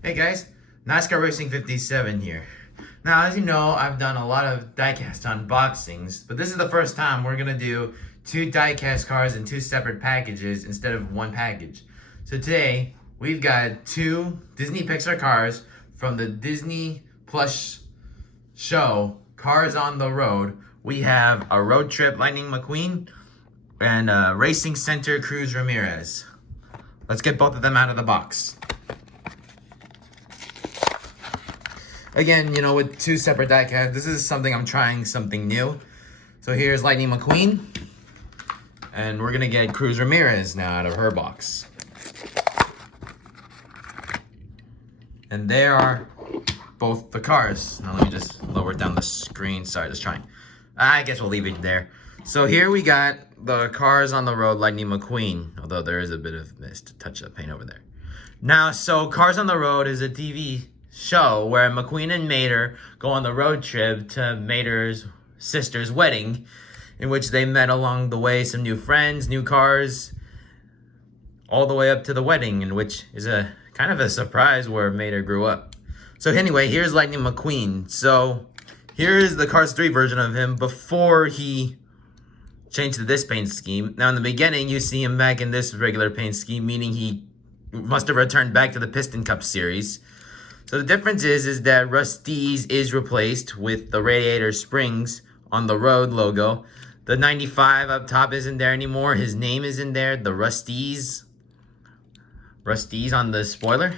Hey guys, NASCAR Racing 57 here. Now, as you know, I've done a lot of diecast unboxings, but this is the first time we're gonna do two diecast cars in two separate packages instead of one package. So today, we've got two Disney Pixar cars from the Disney Plus show, Cars on the Road. We have a Road Trip Lightning McQueen and a Racing Center Cruz Ramirez. Let's get both of them out of the box. Again, you know, with two separate diecasts, this is I'm trying something new. So here's Lightning McQueen, and we're gonna get Cruz Ramirez now out of her box. And there are both the cars. Now let me just lower down the screen. Sorry, just trying. I guess we'll leave it there. So here we got the Cars on the Road Lightning McQueen, although there is a bit of mist, touch of paint over there. Now, so Cars on the Road is a TV show where McQueen and Mater go on the road trip to Mater's sister's wedding, in which they met along the way some new friends, new cars, all the way up to the wedding, in which is a kind of a surprise where Mater grew up. So anyway, here's Lightning McQueen. So here is the Cars 3 version of him before he changed to this paint scheme. Now in the beginning, you see him back in this regular paint scheme, meaning he must have returned back to the Piston Cup series. So the difference is that Rusty's is replaced with the radiator springs on the road logo. The 95 up top isn't there anymore. His name is in there, the Rusty's on the spoiler.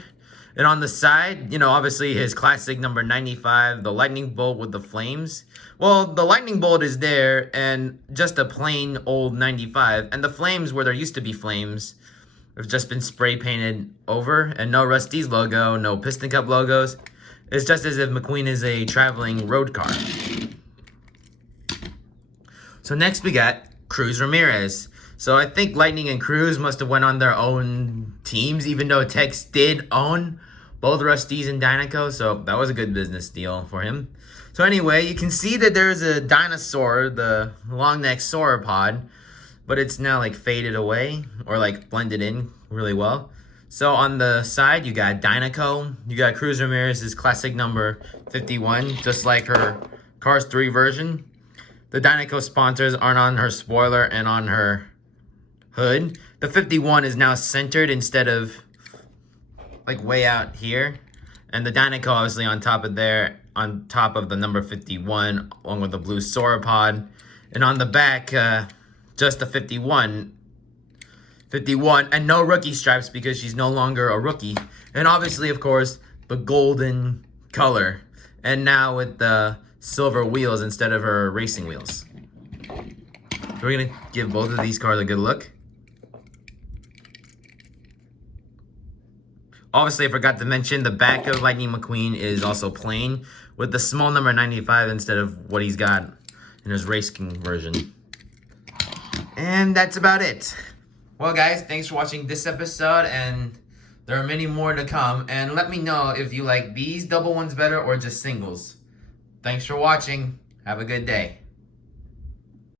And on the side, you know, obviously his classic number 95, the lightning bolt with the flames. Well, the lightning bolt is there and just a plain old 95. And the flames, where there used to be flames, have just been spray painted over, and no Rusty's logo, no Piston Cup logos. It's just as if McQueen is a traveling road car. So next we got Cruz Ramirez. So I think Lightning and Cruz must have went on their own teams, even though Tex did own both Rusty's and Dynaco, so that was a good business deal for him. So anyway, you can see that there's a dinosaur, the long neck sauropod, but it's now like faded away or like blended in really well. So on the side, you got Dynaco, you got Cruz Ramirez's classic number 51, just like her Cars 3 version. The Dynaco sponsors aren't on her spoiler and on her hood. The 51 is now centered instead of like way out here. And the Dynaco obviously on top of there, on top of the number 51, along with the blue sauropod. And on the back, just the 51, and no rookie stripes because she's no longer a rookie. And obviously, of course, the golden color. And now with the silver wheels instead of her racing wheels. So we're gonna give both of these cars a good look. Obviously, I forgot to mention the back of Lightning McQueen is also plain with the small number 95 instead of what he's got in his racing version. And that's about it. Well, guys, thanks for watching this episode, and there are many more to come. And let me know if you like these double ones better or just singles. Thanks for watching. Have a good day.